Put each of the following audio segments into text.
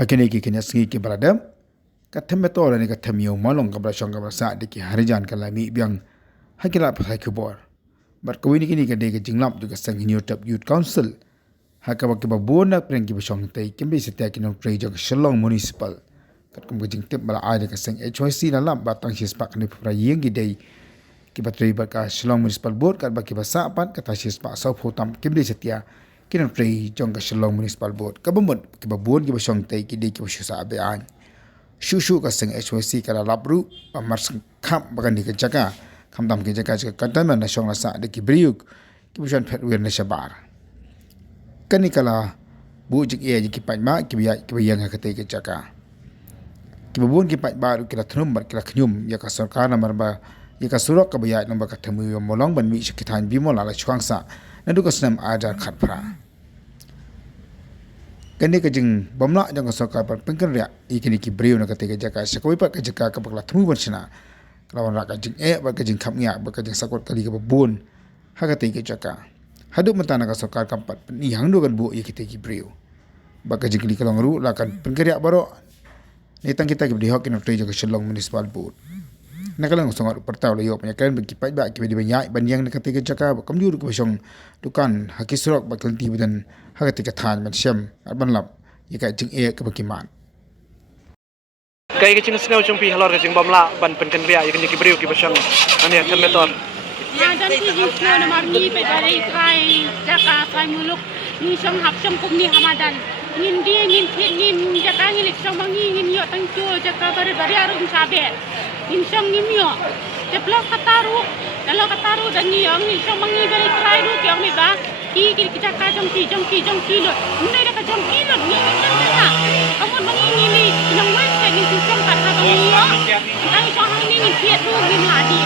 Hakene ki kenya singi ki baradam katem betor ni katem yo malong kabra shong kabra sa de ki harijan kalami biang hakila pa kubor bar ko ni kini ka de ki jinglap juga sang new top youth council hakaba ki babona preng ki bashong tai kimbe setia ki nong trei jog Shillong municipal kat kum jing tip bala ai ka sang HYC na lam batang sis pak ni pra yeng gi dei ki batrei ba ka Shillong municipal board kat ba ki basa pan kata sis pak sau photam kimbe setia ki nong trei jong ka Shillong municipal board ka bomot ki babon ki bashong tai ki de ki bashu sa be an shushu ka sang HYC kala labru amar kham bagan di ka jaka khamdam ki jaka kantan na shong la sa de ki briuk ki bushan phet wer na shabar kanikala bujik ye ki pajma ki biya ka te ki jaka ki babun ki pajba ki la thrum bar ki la khnyum ya ka sarkar na marba ya ka surok ka biya nomba ka thamu yo molong ban mi shikithan bi mola la chwangsa na du ka snam ajar khatphra kani ka jing bamla jang ka sarkar par pengkan ria ikini ki briu na ka te ki jaka sakoi pa ka jaka ka bakla thmu ban sina lawan ra ka jing ba ka jing khamnya ba ka jing sakot kali ka babun ha ka te ki jaka hadu matana ka sarkar kampat ni hangdo kan bu ikite ki briu baka jikli kalong ru lakan pengkeriak baro netang kita ki bdihok in trei jaka Shillong municipal board nakalang songar pertaw layo penyakan bagi pai ba ki banyak banjang nak ketika jaka kamjur ke besong dukan hakisrok bakal ti budan hakati ka than man syam ban lap yaka jing ke bakiman kai ke cing snau chung pi halor ke jing bamla ban penken ria yakin ki briu ki besong ani atam metor dan ti jisna na marni pe dai kai jaka kai muluk ni som hap som kum ni hamadan ngin dia ngin thit ngin jaka ngin som mangi ngin yo tang chu jaka bare bare arum sabe ngin som ngin yo teplo kataru kalau kataru dan ni yang ngin som mangi bare kai ru kyang ni ba ki jaka jong ki lo ndai da ka jong ki lo ni na amun mangi ni nang wet ke ni som ka ha ni yo ai so hang ni ngin thit ru ngin hadi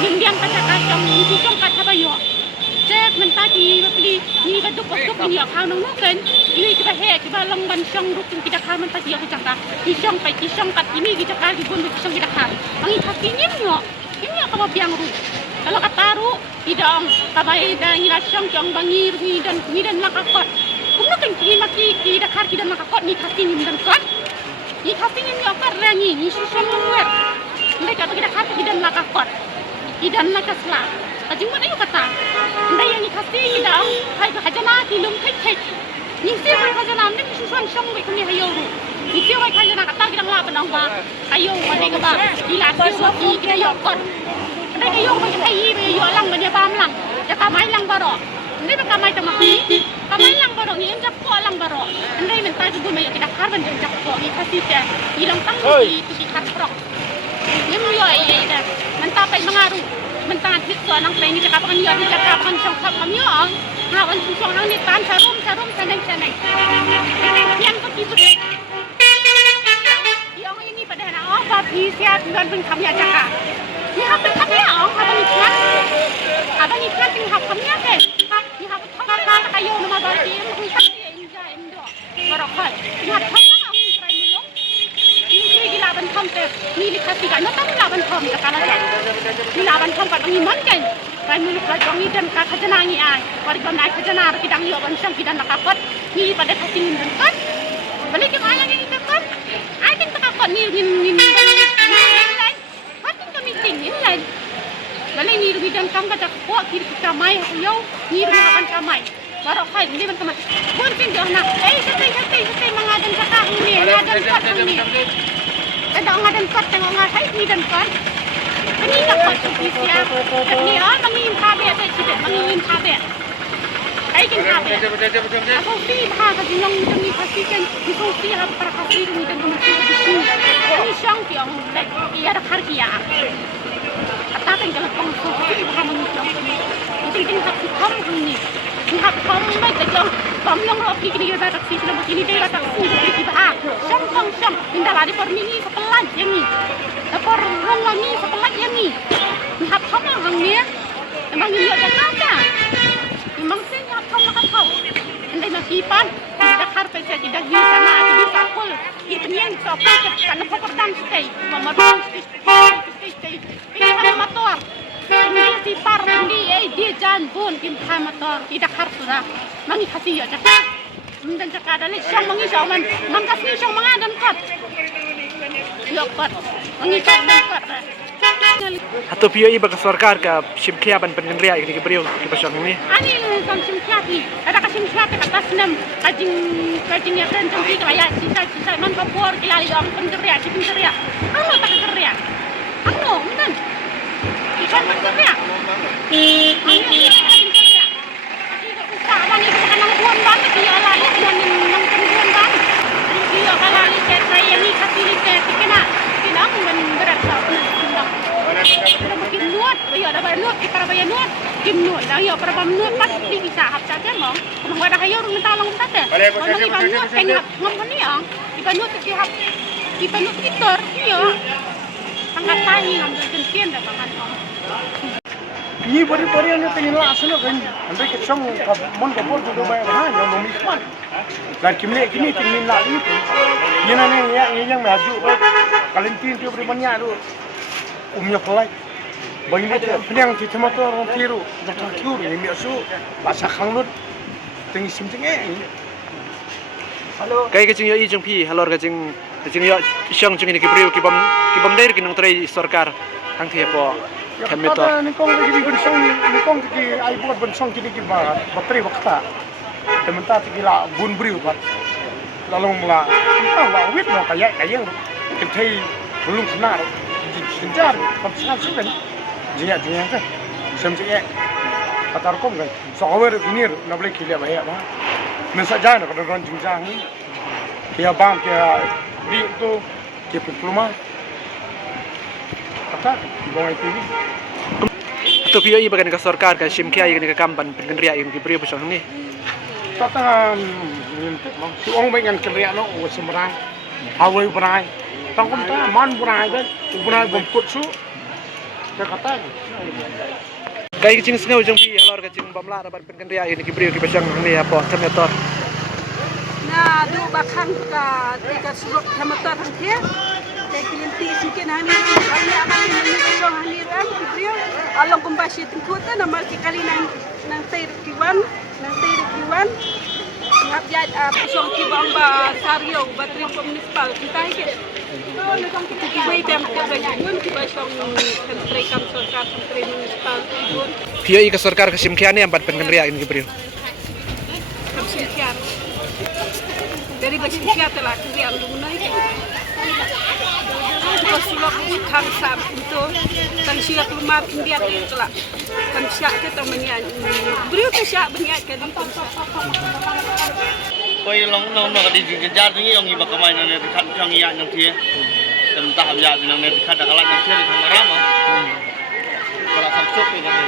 ngin biang ka jaka jong ni som ka ha ba yo cek mentadi beli ni baduk ni ya khang nong ken ini kita he kita long ban syong ruk kita khang mentadi ya jaka ki syong pai ki syong kat ini kita khang di bun syong kita khang mangi hati ni yo ka biang ru kalau kataru idang kabai dan ira syong jong bangir ni dan lakakot kumno ken ki maki ki da khar ki dan lakakot ni hati ni dan kot ni hati ni yo ka rangi ni syong wer mereka kita khar ki dan lakakot ki dan lakasla Ajung mana yuk kata, anda yang ikasi kita, hai khajana tilum thik, nisi hai khajana ni susuan syong wei kami hayo ru, nisi hai khajana kata kita ngelap benang ba, hayo mana kita ba, dilatih suami kita yokot, anda kita yok macam hayi, yok lang mana bam lang, jaka mai lang baro, anda jaka mai tamaki, kamai lang baro ni enjak ko lang baro, anda yang mentai juga mai kita karban enjak ko, ikasi dia, hilang tangki tu kita prok, ni muyo ini, mentai mengaruh. Mentang hit so nang play ni cakap kan yo cakap kan syong khap kami yo hawan susong nang ni tan sarum sanai yang begitu yang ini pada nak apa siap dan pun kami cakap ni hap kami yo apa ni kan ting hap kami ke ni hap thong na kayo nama bari mu sa inja indo barakat ni hap thong na ang try mo ini gila ban thong te ni likasi ka no tam la ban thong ka kala ni laban thong ka ngi man kan kai mu ka jong ni dan ka khajana ngi ai par ban ai khajana ar kidang yo ban sang kidan nakakot ni pada kasing dan kan balik ke mana ni takot ai tin takot ni patin kami tingin lain balik ni rugi dan kam ka ko kiri kita mai yo ni rugi laban kamai barok kai ni ban kamai pun tin jo na sai mangadan ka ni ngadan kot ni ada ngadan kot tengok ngai ni dan kot ini nak konsumsi siap. Ni mangin kabe ada siapa mangin kabe. Ai kin kabe. Aku si bahasa jinong ni pastikan aku si harap para kasih ni dan masih di sini. Ini syang tiang lek ia ada hargia. Kata kan kalau konsumsi bahasa mengicam. Mungkin tak faham ni. Hak faham mai ke jong. Pamlong ro pi kini ada taksi sudah begini dia tak sudah di bahasa. Syang indah lari per mini sepelan yang ni. Lapor orang ni sepelat yang ni. Hap thom orang ni. Memang ni dia kata. Memang sen hap thom nak kau. Andai nak kipan, kita har pesa kita di sana di sakul. Kita ni sakul kan pokordam stay. Mama stay. Ini kan motor. Ini si par ni dia jan pun kita motor. Tidak har sudah. Mangi kasih ya cakap. dan cakap ada lagi syong mangi syong man kas ni syong mangan dan kot yok kot mangi syong dan kot Atau POI bagi sarkar ka simkia ban pengendria ini ke beliau ke pasang ini. ani kam simkiati ada ka simkiati ka tasnam kajing ya kan tungki kaya sisa man kapur kilali dong pengeria anu tak keria anu men ikan pengeria sama ni bukan nang buan ban dia lali dan nang buan ban dia kalali ke saya ni kasih ke kena kinang men berat sa kinang makin nuat bayar ada bayar nuat kita bayar nuat kim nuat dah ya para nuat pas di bisa hap saja mong kung ada hayo rung talong tate kalau iban nuat tengah ngom ni ang iban nuat ki hap iban nuat kitor yo tangga tani ngam jengkian dah bangan Ini bari yang tinggal lah asal kan, anda kita mon kapur juga bayar dah, yang nomi kan. Dan kini tinggal lah itu, ini nanya yang maju, kalentin tu beri banyak tu, umnya pelai. Bagi ni penyang kita mata orang tiru, jangan kiur ini biasa, bahasa kangut, tinggi tinggi. Halo. Kaya kacing yo ijeng pi, halor kacing yo syong jeng ini ke beliau ke bam daer kinang tray sarkar kang tiapo. Kata ni kong lagi bersong, ni kong lagi ai buat bersong kini kita bateri waktu. Sementara kita bun beriu buat. Lalu mula, kita lah wit mau kaya yang kita belum kenal. Sejar, kapsikan sudah. Jia kan. Semcik kata kong kan. Soalnya ini nak boleh kilia banyak bah. Nasa jangan kalau orang jujang ni. Kia bang kia di itu kia pekulma. Kata bawai TV. Atau POI bagi negara sarkar ka simkia ini ke kampan pengendria ini ke beliau pasang ini. Kata si orang bagian kerja no, semerai, Hawaii berai, tangkum ta man berai kan, berai bongkut su, dia kata. Kaya kacing sengau jeng pi, halor kacing bamla ban pengendria ini ke beliau ke pasang ini apa termotor. Nah, dua bakang ka tiga surut termotor dia. Kelinti sikit hani kali aman ni so hani ram kibriyo along kumbasi tingkutan nama kali nang kiwan ngap jad pusong kibang ba sario bateri municipal kita ke to nakang kita kibai tem ka gayun kibai song country kam sarkar country municipal ibun POI ke sarkar ke simkia ni ban pengendria ini ke beliau. kam simkiar dari basimkiar telah kerja lunai Rasulullah kang sam itu kan siap lumar India itu lah kan siap kita menyanyi beliau tu siap menyanyi kan koi long di kejar ni yang iba kamai nang dekat yang iya yang dia tentang habis nang dekat ada kalah yang dia di Tamarama kalau samsuk ni kan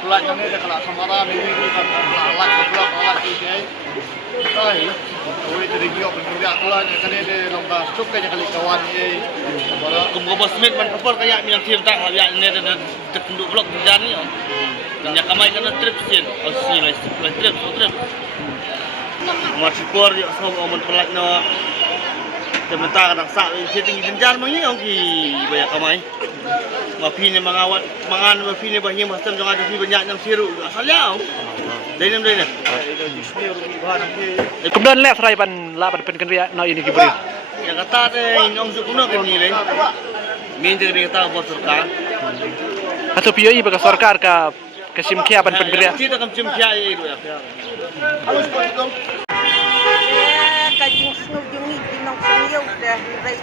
pula yang dia kalau Tamarama ni kan alat dia ai oi dari dia berkerja pula kan dia lomba suk kan kali kawan ni kumbo smith man kapor kaya minang tim tak habis ni ada tertunduk blok kejar ni nya kamai kan trip sin osi lai trip masih keluar dia sama orang pelak no sementara nak sak dia tinggi jenjar mangi orang ki banyak kamai mapi ni mangawat mangan mapi ni banyak macam jangan ada banyak yang siru asalnya dari ni Kemudian left rai ban la ban pengendria no ini ke beliau. yang kata ni orang sukuno kan ni lain min jadi kata buat sarkar Atau POI bagi sarkar ke simkia ban pengendria. kita kan simkia itu ya kajing snow jungi pinong sangyaw dah rai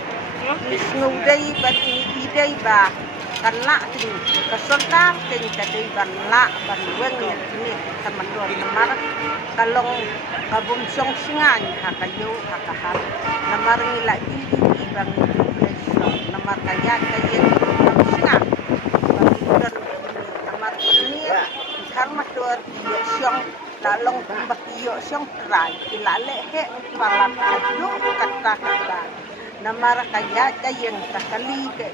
snow day bat idai ba kanla ting kasorkar ting kadai banla banweng ni tamandor namar kalong kabum song singan hakayo hakahar namar ngila di bang leso namar kaya singan bang namar ni karma tor yo song lalong bakiyo siyang try ilale he palang adu kata namara kaya kayang takali ke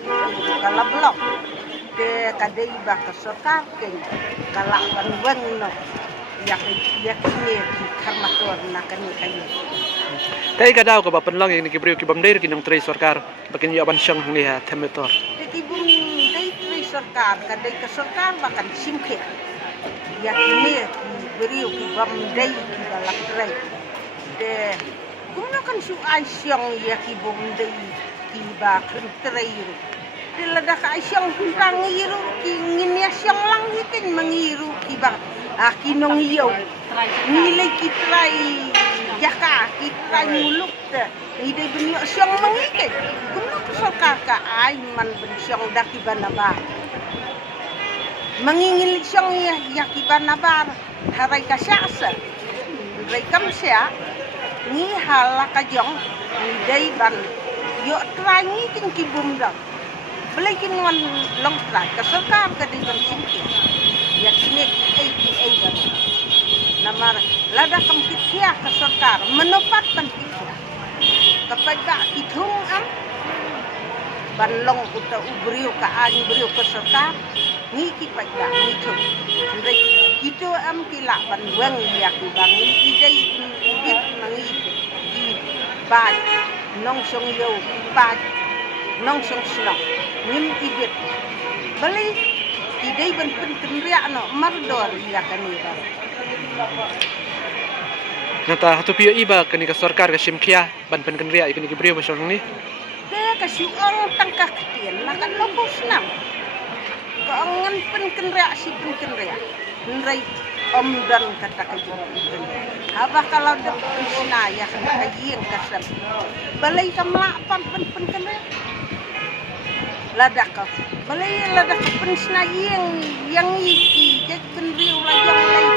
kalablok de kadai ba kasokar ke kalaban wenno yak ni karmator nakani kayo Kaya kadaw ka ba penlang ini ke beliau ke bam daer kinang tray sarkar bakin yo ban syong ni ha termotor. jadi bung dai tri sarkar kadai kasokar bakan simke yak ni beriu ki bam dei ki balak trai de gumna kan su ai siang ya ki bom dei ki ba kan trai ru de lada ka ai siang huntang iru ki ngin ya siang lang hikin mangiru ki ba ki nong iyo nilai ki trai jaka ki trai muluk de ni de benyo siang mangikin gumna ku ka ai man ben siang daki banaba mangingil siyang yakiban na bar haray ka siya sa ray kam siya ni hala ka jong ni day ban yo try ni king kibum da balay kinwan long try ka sarkar ka di ban singki yaknik ay ban namar lada kam kitya ka sarkar manupat pan kitya kapag ka kitung am banlong uta ubriu ka ani briu ka sarkar ni ki pagda ni tu ndai kito am kila banwang ya ki bang ni idai bit mangi ki ba nong song yo ba nong song sno nim ibit bali idai ban pen kenria no mardor ya kani ba Nata hatu pio iba kani ka sarkar ka simkia ban pen kenria ikani kibriu masyong ni. de ka suang tangka ketien makan lopos nang kaangan penkenria si penkenria nrai om dan kata kajung haba kalau de sina ya kajieng kasam balai kamla pan penkenria ladak balai ladak pensina yang iki je kenriu lajang lai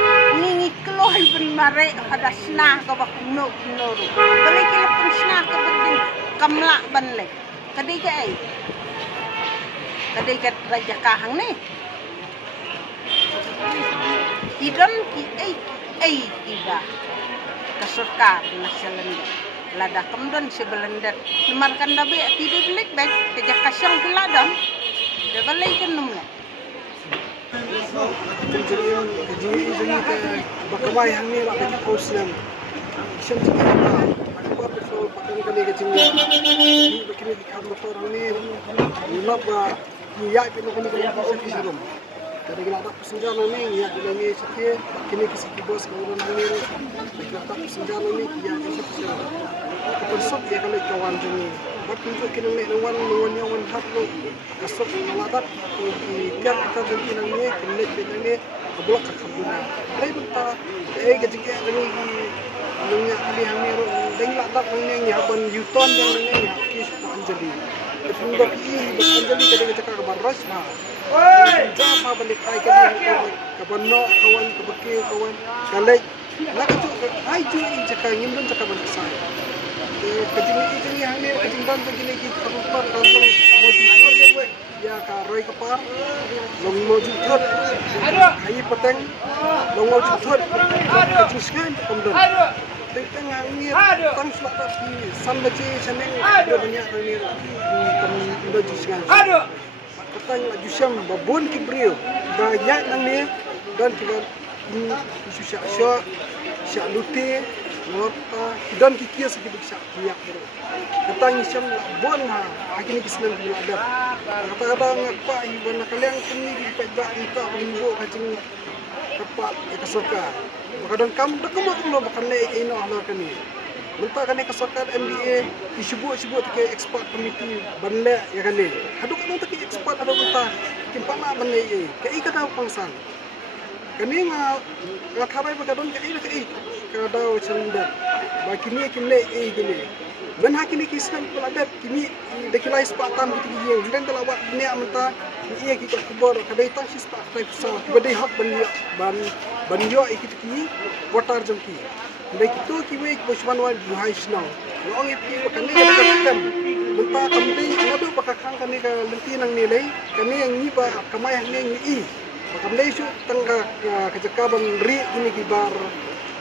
ningi keloi ben mare ada sina ka bak no noru balai ke pensina ka ben kamla ban le kadai ke ai kadai kat raja kahang ni idon ki ai iba kasurkar na selenda lada kamdon si belenda markan dabe tidak lek baik kerja kasyang keladam de balai kan numla jadi bakamay hang ni la ka post lang siyam sige ba betul pakai kali ke cingga ni bakini di kam motor ni lab ya pi no kini ko sa kisilom kada gila tak senjana ni ya bila ni sakit kini kisi bos ko ni gila tak senjana ni ya kisi kisilom persok ya kalau kawan ni bak tunjuk kini ni wan yang hatlo kasok maladat ki tiap kita jadi nang ni kini ni blok ka kabuna dai benta ke jige ni nungnya kali hamiro deng la tak nang ni haban yuton yang ni ki anjali tunda ki anjali kada kita ka baras ma jama balik ay kali ka banno kawan ka baki kawan kalai nak tu ai tu jaka ngindon jaka ban sai kajing ini hamir kajing ban begini ki kapar kalong moji ya ka roi kapar long moji thot ai pateng long moji thot kajing skan komdon tentang angin tang selata di sambaci seneng banyak angin kom moji skan katanya jusam babon kibrio banyak nang ni dan kita susah syak lute nota dan kikia sakit bisa kiyak bro katanya siam bon ha akini kisnan bila ada kata-kata ngapa iban kalian kini di pajak kita minggu kacing tepat kesoka kadang kam dekam lo bakal le ino ala kani mentah kani kesoka MBA disebut ke expert committee banle ya kani haduk nang tak expert ada mentah kimpana banle ke ikata pangsan kani ngatharai bakadon ke kada canda bakini kimle gini ben hakini kisnan peladat kimi dekilai sepatan gitu yang dan telawat ni amta ni ki kubor kada itang sis pa tai sa badai hak ban yo ikiti watar jongki dai kitu kiwe bosman wan duhai snau long ipi bakani kada kam benta kamti ngadu bakakang kani ka lenti nang nilai kani yang ni ba kamay hang ni bakamdai su tangga kejakaban ri ini kibar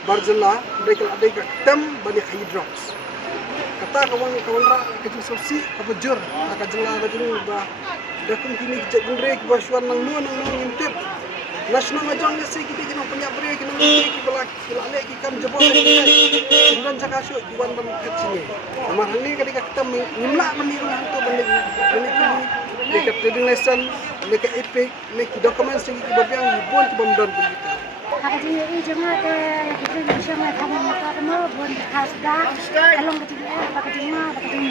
barjela mereka ada tem balik hydrox kata kawan ra kecil sosi apa jur aka jela bajung ba dakun kini cek gundre ki basuan nang ngintip nasional majang ni se kita kena punya bre kena ki balak kilale ki kam jebol bulan jakasu buan ban kecil amar ni kadika kita nimla meniru hantu balik kini dekat trading lesson dekat epic ni dokumen sing ki babiang buan ki bamdan kita Apa jadi jangan ke kita jangan kamu mata kamu buat khas dah. Kalau kita jadi apa kita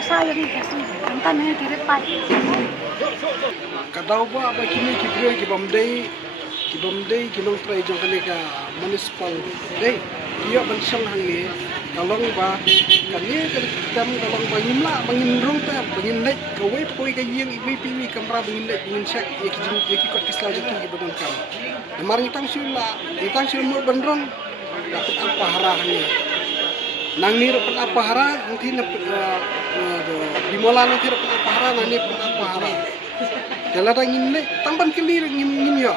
saya ni kasih. Entah ni kira pai. Kadau ba ba kini ki bamdei ki long trai jong kane ka municipal dei dia bansang hang ni kalong ba kani kam kalong ba ngimla bangin rong ta bangin lek ka we poi ka yeng ibi pi kamera bangin lek bangin sak ye ki kot kisla jeki ki badon kam namar ni tang sul bandrong dapat apa harah ni nang ni dapat apa harah nanti na bimola nanti dapat apa harah nang ni dapat apa harah Lada ngin le tamban kali ngin yo.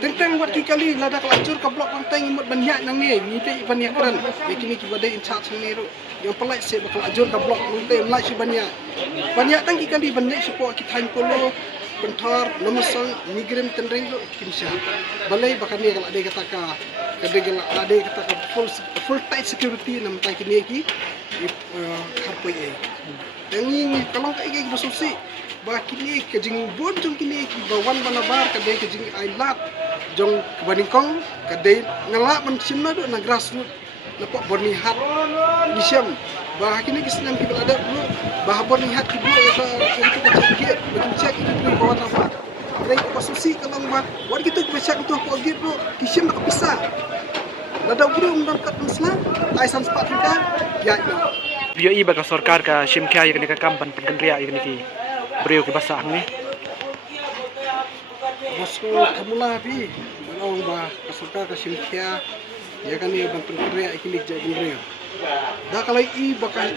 Tentang buat kali lada kelacur ke blok pantai ngimut banyak nang ni ngite banyak keran. Yakini ki badai in charge ni ru. Yang pelai se bakal ajur ke blok pantai melai si banyak. Banyak tang kali banyak support ki thain polo pentar nomasang migrim tendring ru kimsha. Balai bakal ni kalau ada kata ka ada kata ka full tight security nam tai kini ki harpoi ai. Yang ni kalau ka igi besusi bah kini kejing bon jong kini bawan banabar kadai kejing ailat jong kebaningkong kadai ngelak mensimna do na grassroots lepak bernihat disiam bah kini kisnam ki ada dulu bah bernihat ki dulu itu kecek betul cek itu bawan apa kadai pasusi kalau bah wat gitu becak itu ko gitu kisiam nak pisah lada burung dan kat muslah aisan sepat kita ya Bio iba ka sarkar ka shimkya yakni ka kampan pengendria yakni ki beriu ki basang ni. Bosku kamula pi orang bah kasarkar ka shimkya ya kan ni ban pengendria ikini jadi beriu. Dah kalau i baka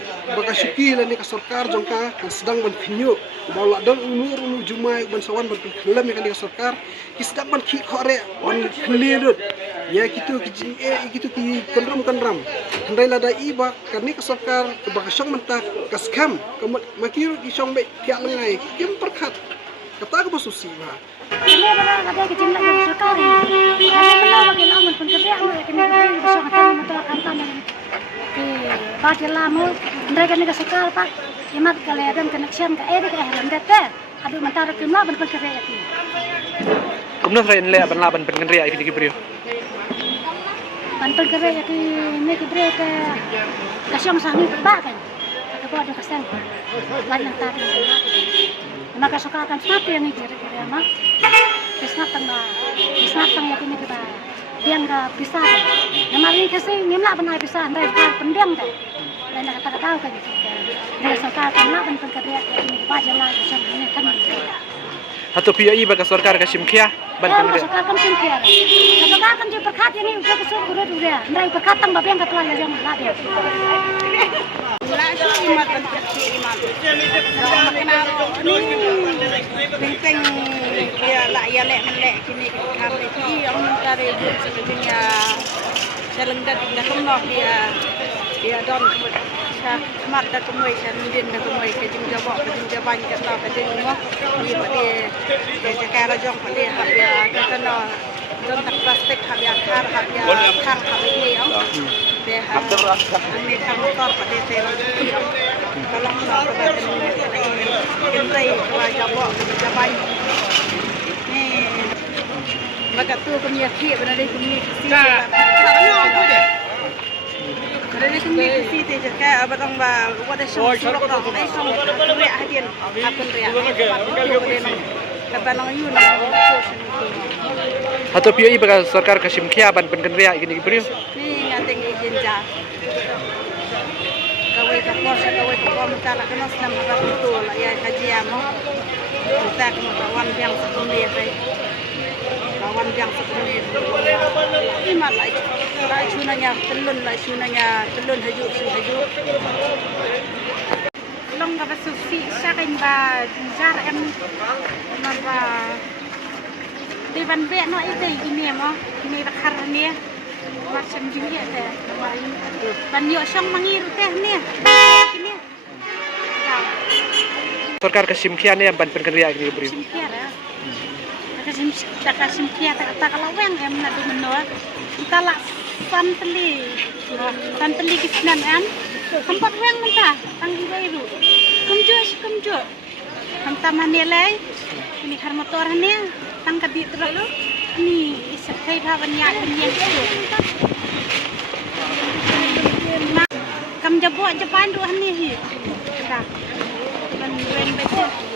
syuki ni kasarkar jongka kan sedang ban pinyu bawa don ulu jumai ban sawan ban kelam kan di kasarkar kisdak ban ki khore ban clear ya gitu kijing gitu ki kendram hendai lada iba karni kasarkar ke bakasong mentak kaskam makir ki song be tiak lengai kim perkat kata ke basusi ba Kami berada pada kejadian yang sekali. Kami pernah bagi lamun pun kerja kami kini besok akan menolak kantor di bagian lamu. Mereka ni kesekal pak. Imat kalian connection ke eri ke heran dete. Aduh mentara kimla ban kerja itu. Kumna srai le ban laban pengendria yakni ki beriu. Ban kerja itu ni kibri ke kasyong sangi pak kan. Aku ada kesan. Lain tadi. Maka suka akan mati yang kira-kira mah. Kesnatang ya kini kita diam ke pisah. Namari kasih ngimla benar pisah andai kau pendiam dah. Dan kata tahu kan gitu. Dia suka akan lah bentuk kerja ini baca lah macam ini kan. Atau bio iba ka sarkar ka shimkya ban pengendria. Suka akan simpiar. Suka akan juga berkat ini udah besok udah. Andai berkatang bapak yang ketuanya yang lah dia. Langsung imat dan kecil imat. Penting dia lah ya lek melek kini kami ki yang mencari sebetulnya selenggat dah kemah dia don mat dah kemai sendin dah kemai kejing jaban kat lah kejing mah ni pada jaga rajong pada habia kena don tak plastik habia kar habia yang dia ini kantor pada saya kalau nak kentai wajah jaban ni bagat tu kami akhir benar dia kami Dari kami sih jaga abang ba, wada song sulok dong, naik song ria hadian, apa ria? Kapan orang yun? Atau bio iba ka sarkar ka shimkya ban pengendria yakni ki beriu. Ni ngating ijenja. Kawai kapor mentala kena senam apa betul ya kajian mo. Kita kena kawan yang sekundir saya. Kawan yang sekundir. Imat lah cunanya telun haju. Long ka susi sakin ba jar em ba di ban be no ite ini mo ini bakar ni macam juga deh ban yo sang mangir teh ni ini Sarkar ka shimkya ni ban pengendria yakni ki beriu. simpiar tak simpiar tak kalau weng em nak du menol kita lah panteli kisnan an tempat weng mentah tanggi baru kumjo hantam manelai ini kar motor ni tang kadi terlalu ni sekai tha banyak banyak tu kam jabo Jepang tu ni hi dah ban ben betul